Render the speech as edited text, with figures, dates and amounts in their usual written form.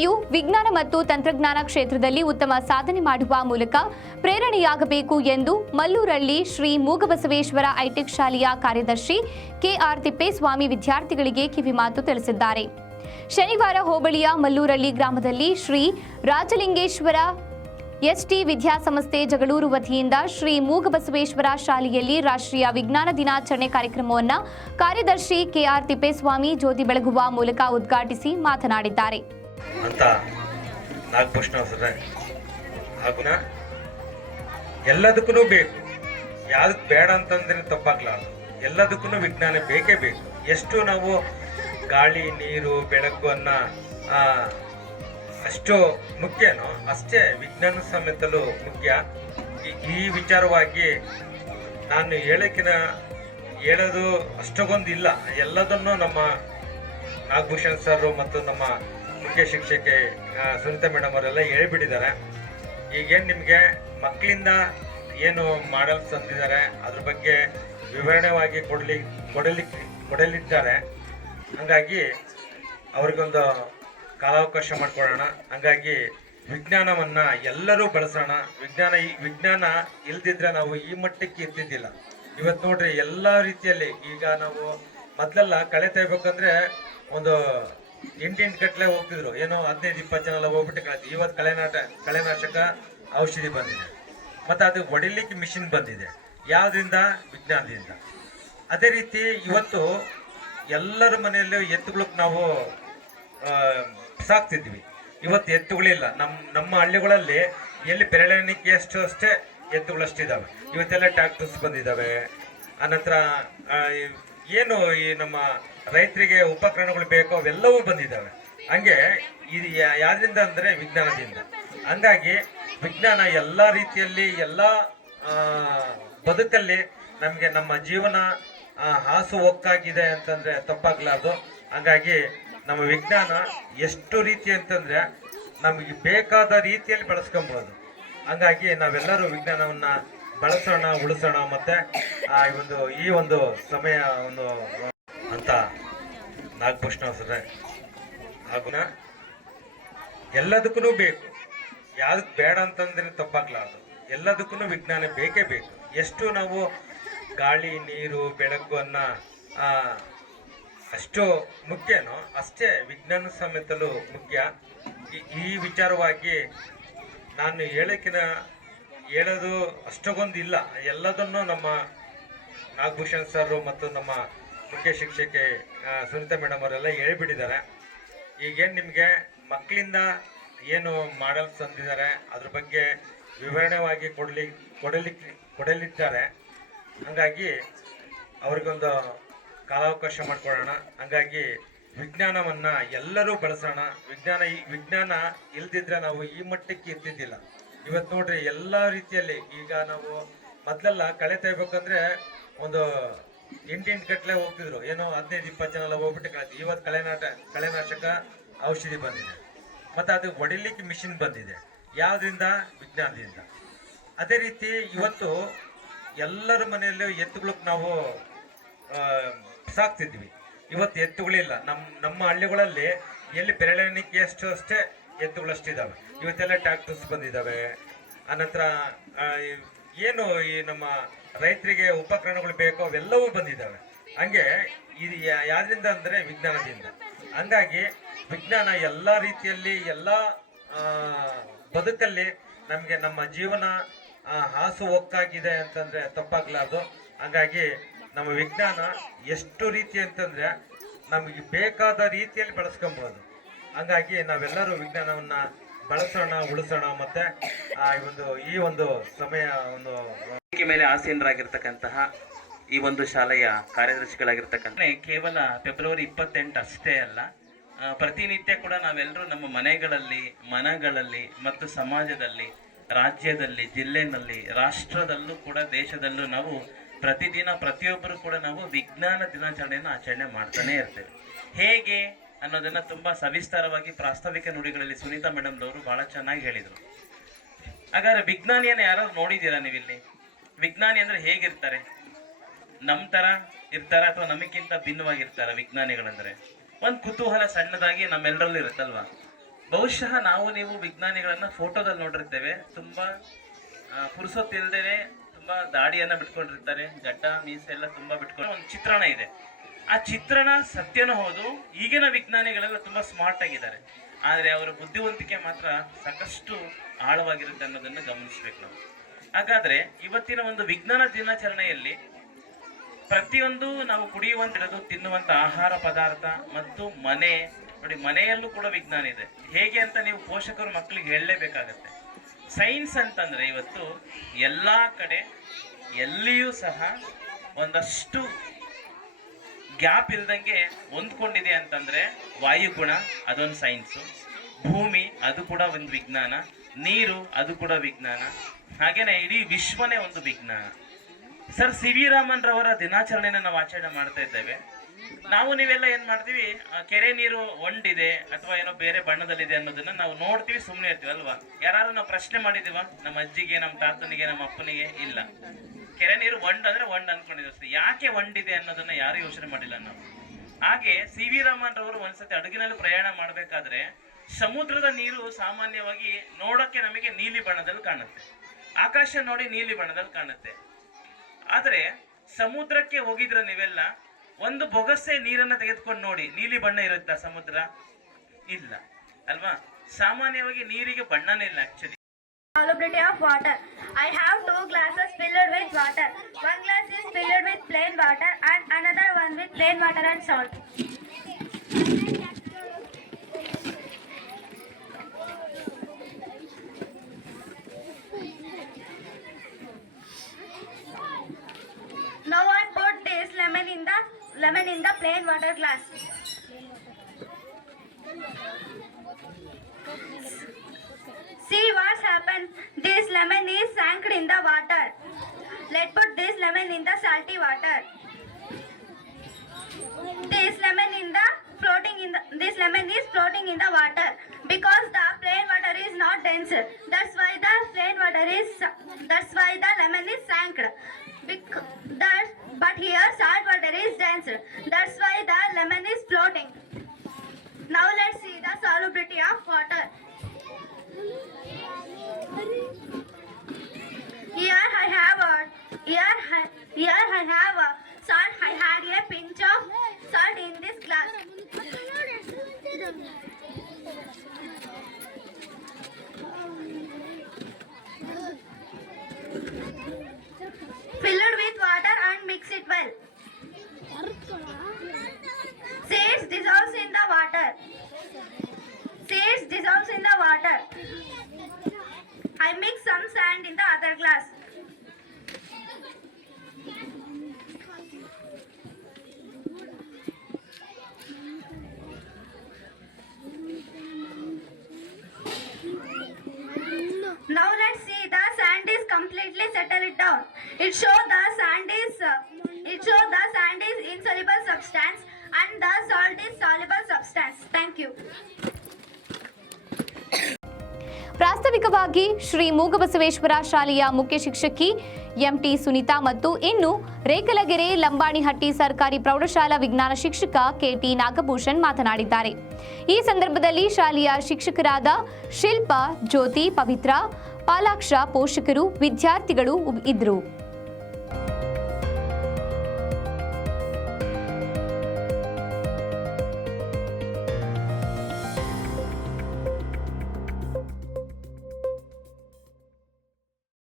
ವಿದ್ಯಾರ್ಥಿಯು ವಿಜ್ಞಾನ ಮತ್ತು ತಂತ್ರಜ್ಞಾನ ಕ್ಷೇತ್ರದಲ್ಲಿ ಉತ್ತಮ ಸಾಧನೆ ಮಾಡುವ ಮೂಲಕ ಪ್ರೇರಣೆಯಾಗಬೇಕು ಎಂದು ಮಲ್ಲೂರಳ್ಳಿ ಶ್ರೀ ಮೂಗಬಸವೇಶ್ವರ ಐಟೆಕ್ ಶಾಲೆಯ ಕಾರ್ಯದರ್ಶಿ ಕೆಆರ್ ತಿಪ್ಪೇಸ್ವಾಮಿ ವಿದ್ಯಾರ್ಥಿಗಳಿಗೆ ಕಿವಿಮಾತು ತಿಳಿಸಿದ್ದಾರೆ. ಶನಿವಾರ ಹೋಬಳಿಯ ಮಲ್ಲೂರಳ್ಳಿ ಗ್ರಾಮದಲ್ಲಿ ಶ್ರೀ ರಾಜಲಿಂಗೇಶ್ವರ ಎಸ್ಟಿ ವಿದ್ಯಾಸಂಸ್ಥೆ ಜಗಳೂರು ವತಿಯಿಂದ ಶ್ರೀ ಮೂಗಬಸವೇಶ್ವರ ಶಾಲೆಯಲ್ಲಿ ರಾಷ್ಟ್ರೀಯ ವಿಜ್ಞಾನ ದಿನಾಚರಣೆ ಕಾರ್ಯಕ್ರಮವನ್ನು ಕಾರ್ಯದರ್ಶಿ ಕೆಆರ್ ತಿಪ್ಪೇಸ್ವಾಮಿ ಜ್ಯೋತಿ ಬೆಳಗುವ ಮೂಲಕ ಉದ್ಘಾಟಿಸಿ ಮಾತನಾಡಿದ್ದಾರೆ. ಎಲ್ಲದಕ್ಕೂ ಬೇಕು, ಯಾವ್ದಕ್ಕೆ ಬೇಡ ಅಂತಂದ್ರೆ ತಪ್ಪಾಗ್ಲಾರ್ದು. ಎಲ್ಲದಕ್ಕೂ ವಿಜ್ಞಾನ ಬೇಕೇ ಬೇಕು. ಎಷ್ಟು ನಾವು ಗಾಳಿ, ನೀರು, ಬೆಳಕು ಅಷ್ಟು ಮುಖ್ಯನೋ ಅಷ್ಟೇ ವಿಜ್ಞಾನ ಸಮೇತಲು ಮುಖ್ಯ. ಈ ವಿಚಾರವಾಗಿ ನಾನು ಹೇಳೋದು ಅಷ್ಟೊಂದಿಲ್ಲ. ಎಲ್ಲದನ್ನು ನಮ್ಮ ನಾಗಭೂಷಣ್ ಸರ್ ಮತ್ತು ನಮ್ಮ ಮುಖ್ಯ ಶಿಕ್ಷಕಿ ಸುನೀತಾ ಮೇಡಮ್ ಅವರೆಲ್ಲ ಹೇಳ್ಬಿಟ್ಟಿದ್ದಾರೆ. ಈಗೇನು ನಿಮಗೆ ಮಕ್ಕಳಿಂದ ಏನು ಮಾಡಲ್ಸ್ ಅಂತಿದ್ದಾರೆ ಅದ್ರ ಬಗ್ಗೆ ವಿವರಣೆವಾಗಿ ಕೊಡಲಿದ್ದಾರೆ. ಹಾಗಾಗಿ ಅವ್ರಿಗೊಂದು ಕಾಲಾವಕಾಶ ಮಾಡಿಕೊಡೋಣ. ಹಾಗಾಗಿ ವಿಜ್ಞಾನವನ್ನು ಎಲ್ಲರೂ ಬಳಸೋಣ. ವಿಜ್ಞಾನ ಇಲ್ದಿದ್ರೆ ನಾವು ಈ ಮಟ್ಟಕ್ಕೆ ಇರ್ತಿದ್ದಿಲ್ಲ. ಇವತ್ತು ನೋಡ್ರಿ, ಎಲ್ಲ ರೀತಿಯಲ್ಲಿ ಈಗ ನಾವು ಮೊದಲೆಲ್ಲ ಕಳೆ ತೆಗಿಬೇಕಂದ್ರೆ ಒಂದು ಎಂಟು ಗಟ್ಟಲೆ ಹೋಗ್ತಿದ್ರು. ಏನೋ 15-20 ಜನ ಎಲ್ಲ ಹೋಗ್ಬಿಟ್ಟು ಕಳೆ. ಇವತ್ತು ಕಳೆನಾಶಕ ಔಷಧಿ ಬಂದಿದೆ, ಮತ್ತು ಅದು ಹೊಡಿಲಿಕ್ಕೆ ಮಿಷಿನ್ ಬಂದಿದೆ. ಯಾವುದರಿಂದ? ವಿಜ್ಞಾನದಿಂದ. ಅದೇ ರೀತಿ ಇವತ್ತು ಎಲ್ಲರ ಮನೆಯಲ್ಲೂ ಎತ್ತುಗಳಿಗೆ ನಾವು ಸಾಕ್ತಿದ್ವಿ. ಇವತ್ತು ಎತ್ತುಗಳಿಲ್ಲ. ನಮ್ಮ ಹಳ್ಳಿಗಳಲ್ಲಿ ಎಲ್ಲಿ ಬೆರಳೆಣಿಕೆ ಅಷ್ಟೇ ಎತ್ತುಗಳಷ್ಟಿದ್ದಾವೆ. ಇವತ್ತೆಲ್ಲ ಟ್ರ್ಯಾಕ್ಟರ್ಸ್ ಬಂದಿದ್ದಾವೆ. ಆನಂತರ ಏನು ಈ ನಮ್ಮ ರೈತರಿಗೆ ಉಪಕರಣಗಳು ಬೇಕೋ ಅವೆಲ್ಲವೂ ಬಂದಿದ್ದಾವೆ. ಹಂಗೆ ಇದು ಯಾವ್ದ್ರಿಂದ ಅಂದರೆ ವಿಜ್ಞಾನದಿಂದ. ಹಂಗಾಗಿ ವಿಜ್ಞಾನ ಎಲ್ಲ ರೀತಿಯಲ್ಲಿ ಎಲ್ಲ ಬದುಕಲ್ಲಿ ನಮಗೆ ನಮ್ಮ ಜೀವನ ಹಾಸು ಹೊಕ್ಕಾಗಿದೆ ಅಂತಂದರೆ ತಪ್ಪಾಗಲಾರ್ದು. ಹಾಗಾಗಿ ನಮ್ಮ ವಿಜ್ಞಾನ ಎಷ್ಟು ರೀತಿ ಅಂತಂದರೆ ನಮಗೆ ಬೇಕಾದ ರೀತಿಯಲ್ಲಿ ಬಳಸ್ಕೊಬೋದು. ಹಾಗಾಗಿ ನಾವೆಲ್ಲರೂ ವಿಜ್ಞಾನವನ್ನು ಬಳಸೋಣ, ಉಳಿಸೋಣ. ಮತ್ತು ಈ ಒಂದು ಸಮಯ ಅಂತ ನಾಗಭೂಷಣ ಅವರೇ ಹಾಗೂ ಎಲ್ಲದಕ್ಕೂ ಬೇಕು, ಯಾವ್ದಕ್ಕೆ ಬೇಡ ಅಂತಂದ್ರೆ ತಪ್ಪಾಗ್ಲಾರ್ದು. ಎಲ್ಲದಕ್ಕೂ ವಿಜ್ಞಾನ ಬೇಕೇ ಬೇಕು. ಎಷ್ಟು ನಾವು ಗಾಳಿ, ನೀರು, ಬೆಳಕು ಅಷ್ಟು ಮುಖ್ಯನೋ ಅಷ್ಟೇ ವಿಜ್ಞಾನ ಸಮೇತಲು ಮುಖ್ಯ. ಈ ವಿಚಾರವಾಗಿ ನಾನು ಹೇಳೋದು ಅಷ್ಟೊಂದಿಲ್ಲ. ಎಲ್ಲದನ್ನು ನಮ್ಮ ನಾಗಭೂಷಣ್ ಸರ್ ಮತ್ತು ನಮ್ಮ ಮುಖ್ಯ ಶಿಕ್ಷಕಿ ಸುನೀತಾ ಮೇಡಮ್ ಅವರೆಲ್ಲ ಹೇಳ್ಬಿಟ್ಟಿದ್ದಾರೆ. ಈಗೇನು ನಿಮಗೆ ಮಕ್ಕಳಿಂದ ಏನು ಮಾಡಲ್ಸ್ ಅಂದಿದ್ದಾರೆ ಅದ್ರ ಬಗ್ಗೆ ವಿವರಣೆವಾಗಿ ಕೊಡಲಿದ್ದಾರೆ. ಹಾಗಾಗಿ ಅವ್ರಿಗೊಂದು ಕಾಲಾವಕಾಶ ಮಾಡಿಕೊಡೋಣ. ಹಾಗಾಗಿ ವಿಜ್ಞಾನವನ್ನು ಎಲ್ಲರೂ ಬಳಸೋಣ. ವಿಜ್ಞಾನ ಇಲ್ದಿದ್ರೆ ನಾವು ಈ ಮಟ್ಟಕ್ಕೆ ಇರ್ತಿದ್ದಿಲ್ಲ. ಇವತ್ತು ನೋಡ್ರಿ, ಎಲ್ಲ ರೀತಿಯಲ್ಲಿ ಈಗ ನಾವು ಮೊದಲೆಲ್ಲ ಕಳೆ ತೆಗಿಬೇಕಂದ್ರೆ ಒಂದು ಎಂಟು ಗಟ್ಟಲೆ ಹೋಗ್ತಿದ್ರು. ಏನೋ 15-20 ಜನ ಎಲ್ಲ ಹೋಗ್ಬಿಟ್ಟು ಕಳೆ. ಇವತ್ತು ಕಳೆನಾಶಕ ಔಷಧಿ ಬಂದಿದೆ, ಮತ್ತು ಅದು ಹೊಡಿಲಿಕ್ಕೆ ಮಿಷಿನ್ ಬಂದಿದೆ. ಯಾವುದರಿಂದ? ವಿಜ್ಞಾನದಿಂದ. ಅದೇ ರೀತಿ ಇವತ್ತು ಎಲ್ಲರ ಮನೆಯಲ್ಲೂ ಎತ್ತುಗಳಿಗೆ ನಾವು ಸಾಕ್ತಿದ್ವಿ. ಇವತ್ತು ಎತ್ತುಗಳಿಲ್ಲ. ನಮ್ಮ ಹಳ್ಳಿಗಳಲ್ಲಿ ಎಲ್ಲಿ ಬೆರಳೆಣಿಕೆ ಅಷ್ಟೇ ಎತ್ತುಗಳಷ್ಟಿದ್ದಾವೆ. ಇವತ್ತೆಲ್ಲ ಟ್ರ್ಯಾಕ್ಟರ್ಸ್ ಬಂದಿದ್ದಾವೆ. ಆನಂತರ ಏನು ಈ ನಮ್ಮ ರೈತರಿಗೆ ಉಪಕರಣಗಳು ಬೇಕೋ ಅವೆಲ್ಲವೂ ಬಂದಿದ್ದಾವೆ. ಹಂಗೆ ಇದು ಯಾವ್ದ್ರಿಂದ ಅಂದರೆ ವಿಜ್ಞಾನದಿಂದ. ಹಂಗಾಗಿ ವಿಜ್ಞಾನ ಎಲ್ಲ ರೀತಿಯಲ್ಲಿ ಎಲ್ಲ ಬದುಕಲ್ಲಿ ನಮಗೆ ನಮ್ಮ ಜೀವನ ಹಾಸು ಹೊಕ್ಕಾಗಿದೆ ಅಂತಂದರೆ ತಪ್ಪಾಗ್ಲಾರ್ದು. ಹಾಗಾಗಿ ನಮ್ಮ ವಿಜ್ಞಾನ ಎಷ್ಟು ರೀತಿ ಅಂತಂದರೆ ನಮಗೆ ಬೇಕಾದ ರೀತಿಯಲ್ಲಿ ಬಳಸ್ಕೊಬೋದು. ಹಾಗಾಗಿ ನಾವೆಲ್ಲರೂ ವಿಜ್ಞಾನವನ್ನು ಬಳಸೋಣ, ಉಳಿಸೋಣ. ಮತ್ತು ಈ ಒಂದು ಸಮಯ ಮೇಲೆ ಆಸೀನರಾಗಿರ್ತಕ್ಕಂತಹ ಈ ಒಂದು ಶಾಲೆಯ ಕಾರ್ಯದರ್ಶಿಗಳಾಗಿರ್ತಕ್ಕಂಥ ಕೇವಲ ಫೆಬ್ರವರಿ 28 ಅಷ್ಟೇ ಅಲ್ಲ, ಪ್ರತಿನಿತ್ಯ ಕೂಡ ನಾವೆಲ್ಲರೂ ನಮ್ಮ ಮನೆಗಳಲ್ಲಿ ಮತ್ತು ಸಮಾಜದಲ್ಲಿ, ರಾಜ್ಯದಲ್ಲಿ, ಜಿಲ್ಲೆನಲ್ಲಿ, ರಾಷ್ಟ್ರದಲ್ಲೂ ಕೂಡ, ದೇಶದಲ್ಲೂ ನಾವು ಪ್ರತಿದಿನ ಪ್ರತಿಯೊಬ್ಬರು ಕೂಡ ನಾವು ವಿಜ್ಞಾನ ದಿನಾಚರಣೆಯನ್ನು ಆಚರಣೆ ಮಾಡ್ತಾನೆ ಇರ್ತೇವೆ. ಹೇಗೆ ಅನ್ನೋದನ್ನ ತುಂಬಾ ಸವಿಸ್ತಾರವಾಗಿ ಪ್ರಾಸ್ತಾವಿಕ ನುಡಿಗಳಲ್ಲಿ ಸುನೀತಾ ಮೇಡಮ್ ಅವರು ಬಹಳ ಚೆನ್ನಾಗಿ ಹೇಳಿದರು. ಹಾಗಾದ್ರೆ ವಿಜ್ಞಾನಿಯನ್ನು ಯಾರಾದ್ರು ನೋಡಿದ್ದೀರಾ ನೀವಿಲ್ಲಿ? ವಿಜ್ಞಾನಿ ಅಂದ್ರೆ ಹೇಗಿರ್ತಾರೆ? ನಮ್ಮ ತರ ಇರ್ತಾರ ಅಥವಾ ನಮಗಿಂತ ಭಿನ್ನವಾಗಿರ್ತಾರ? ವಿಜ್ಞಾನಿಗಳಂದ್ರೆ ಒಂದು ಕುತೂಹಲ ಸಣ್ಣದಾಗಿ ನಮ್ಮೆಲ್ಲರಲ್ಲೂ ಇರುತ್ತಲ್ವಾ? ಬಹುಶಃ ನಾವು ನೀವು ವಿಜ್ಞಾನಿಗಳನ್ನ ಫೋಟೋದಲ್ಲಿ ನೋಡಿರ್ತೇವೆ, ತುಂಬಾ ಪುರುಸೊತ್ತಿಲ್ದೇನೆ ತುಂಬಾ ದಾಡಿಯನ್ನ ಬಿಟ್ಕೊಂಡಿರ್ತಾರೆ, ಗಡ್ಡ ಮೀಸೆ ಎಲ್ಲ ತುಂಬಾ ಬಿಟ್ಕೊಂಡು ಒಂದು ಚಿತ್ರಣ ಇದೆ. ಆ ಚಿತ್ರಣ ಸತ್ಯನೂ ಹೌದು. ಈಗಿನ ವಿಜ್ಞಾನಿಗಳೆಲ್ಲ ತುಂಬಾ ಸ್ಮಾರ್ಟ್ ಆಗಿದ್ದಾರೆ, ಆದರೆ ಅವರ ಬುದ್ಧಿವಂತಿಕೆ ಮಾತ್ರ ಸಾಕಷ್ಟು ಆಳವಾಗಿರುತ್ತೆ ಅನ್ನೋದನ್ನು ಗಮನಿಸ್ಬೇಕು ನಾವು. ಹಾಗಾದ್ರೆ ಇವತ್ತಿನ ಒಂದು ವಿಜ್ಞಾನ ದಿನಾಚರಣೆಯಲ್ಲಿ ಪ್ರತಿಯೊಂದು ನಾವು ಕುಡಿಯುವಂತಿರೋದು, ತಿನ್ನುವಂತ ಆಹಾರ ಪದಾರ್ಥ ಮತ್ತು ಮನೆ ನೋಡಿ, ಮನೆಯಲ್ಲೂ ಕೂಡ ವಿಜ್ಞಾನ ಇದೆ. ಹೇಗೆ ಅಂತ ನೀವು ಪೋಷಕರು ಮಕ್ಕಳಿಗೆ ಹೇಳಲೇಬೇಕಾಗತ್ತೆ. ಸೈನ್ಸ್ ಅಂತಂದ್ರೆ ಇವತ್ತು ಎಲ್ಲಾ ಕಡೆ ಎಲ್ಲಿಯೂ ಸಹ ಒಂದಷ್ಟು ಗ್ಯಾಪ್ ಇಲ್ದಂಗೆ ಹೊಂದ್ಕೊಂಡಿದೆ ಅಂತಂದ್ರೆ ವಾಯುಗುಣ ಅದೊಂದು ಸೈನ್ಸು, ಭೂಮಿ ಅದು ಕೂಡ ಒಂದು ವಿಜ್ಞಾನ, ನೀರು ಅದು ಕೂಡ ವಿಜ್ಞಾನ, ಹಾಗೇನೆ ಇಡೀ ವಿಶ್ವನೇ ಒಂದು ವಿಜ್ಞಾನ. ಸರ್ ಸಿ ವಿ ರಾಮನ್ ರವರ ದಿನಾಚರಣೆನ ನಾವು ಆಚರಣೆ ಮಾಡ್ತಾ ಇದ್ದೇವೆ. ನಾವು ನೀವೆಲ್ಲ ಏನ್ ಮಾಡ್ತೀವಿ, ಕೆರೆ ನೀರು ಒಂಡಿದೆ ಅಥವಾ ಏನೋ ಬೇರೆ ಬಣ್ಣದಲ್ಲಿದೆ ಅನ್ನೋದನ್ನ ನಾವು ನೋಡ್ತೀವಿ, ಸುಮ್ಮನೆ ಇರ್ತೀವಿ ಅಲ್ವಾ? ಯಾರು ನಾವು ಪ್ರಶ್ನೆ ಮಾಡಿದೀವ? ನಮ್ಮ ಅಜ್ಜಿಗೆ, ನಮ್ಮ ತಾತನಿಗೆ, ನಮ್ಮ ಅಪ್ಪನಿಗೆ? ಇಲ್ಲ. ಕೆರೆ ನೀರು ಒಂಡ್ ಅಂದ್ರೆ ಒಂಡ್ ಅನ್ಕೊಂಡಿದ್ದೀವಿ, ಯಾಕೆ ಒಂಡಿದೆ ಅನ್ನೋದನ್ನ ಯಾರು ಯೋಚನೆ ಮಾಡಿಲ್ಲ ನಾವು. ಹಾಗೆ ಸಿ ವಿ ರಾಮನ್ ರವರು ಒಂದ್ಸತಿ ಹಡಗಿನಲ್ಲಿ ಪ್ರಯಾಣ ಮಾಡ್ಬೇಕಾದ್ರೆ ಸಮುದ್ರದ ನೀರು ಸಾಮಾನ್ಯವಾಗಿ ನೋಡಕ್ಕೆ ನಮಗೆ ನೀಲಿ ಬಣ್ಣದಲ್ಲಿ ಕಾಣುತ್ತೆ, ಆಕಾಶ ನೋಡಿ ನೀಲಿ ಬಣ್ಣದಲ್ಲಿ ಕಾಣುತ್ತೆ. ಆದ್ರೆ ಸಮುದ್ರಕ್ಕೆ ಹೋಗಿದ್ರೆ ನೀವೆಲ್ಲ ಒಂದು ಬೊಗಸೆ ನೀರನ್ನ ತೆಗೆದುಕೊಂಡು ನೋಡಿ, ನೀಲಿ ಬಣ್ಣ ಇರುತ್ತಾ ಸಮುದ್ರ? ಇಲ್ಲ ಅಲ್ವಾ? ಸಾಮಾನ್ಯವಾಗಿ ನೀರಿಗೆ ಬಣ್ಣನೇ ಇಲ್ಲ actually. Solubility of water. I have 2 glasses filled with water. One glass is filled with plain water and another one with plain water and salt. Now I put this lemon in the plain water glass. See what's happened. This lemon is sank in the water. Let's put this lemon in the salty water. This lemon is floating in the water because the plain water is not dense. That's why the lemon is sank. But here salt water is dense. That's why the lemon is floating. Now let's see the solubility of water. Here I have a salt. I had a pinch of salt in this glass. Fill it with water and mix it well. Seeds dissolves in the water. I mix some sand in the other glass. Now let's see, the sand is completely settled down. It shows the sand is insoluble substance and the salt is soluble substance. Thank you. ಪ್ರಾಸ್ತಾವಿಕವಾಗಿ ಶ್ರೀ ಮೂಗಬಸವೇಶ್ವರ ಶಾಲೆಯ ಮುಖ್ಯ ಶಿಕ್ಷಕಿ ಎಂಟಿ ಸುನೀತಾ ಮತ್ತು ಇನ್ನು ರೇಖಲಗೆರೆ ಲಂಬಾಣಿಹಟ್ಟಿ ಸರ್ಕಾರಿ ಪ್ರೌಢಶಾಲಾ ವಿಜ್ಞಾನ ಶಿಕ್ಷಕ ಕೆಟಿ ನಾಗಭೂಷಣ್ ಮಾತನಾಡಿದ್ದಾರೆ. ಈ ಸಂದರ್ಭದಲ್ಲಿ ಶಾಲೆಯ ಶಿಕ್ಷಕರಾದ ಶಿಲ್ಪಾ, ಜ್ಯೋತಿ, ಪವಿತ್ರ, ಪಾಲಾಕ್ಷ, ಪೋಷಕರು, ವಿದ್ಯಾರ್ಥಿಗಳು ಇದ್ದರು.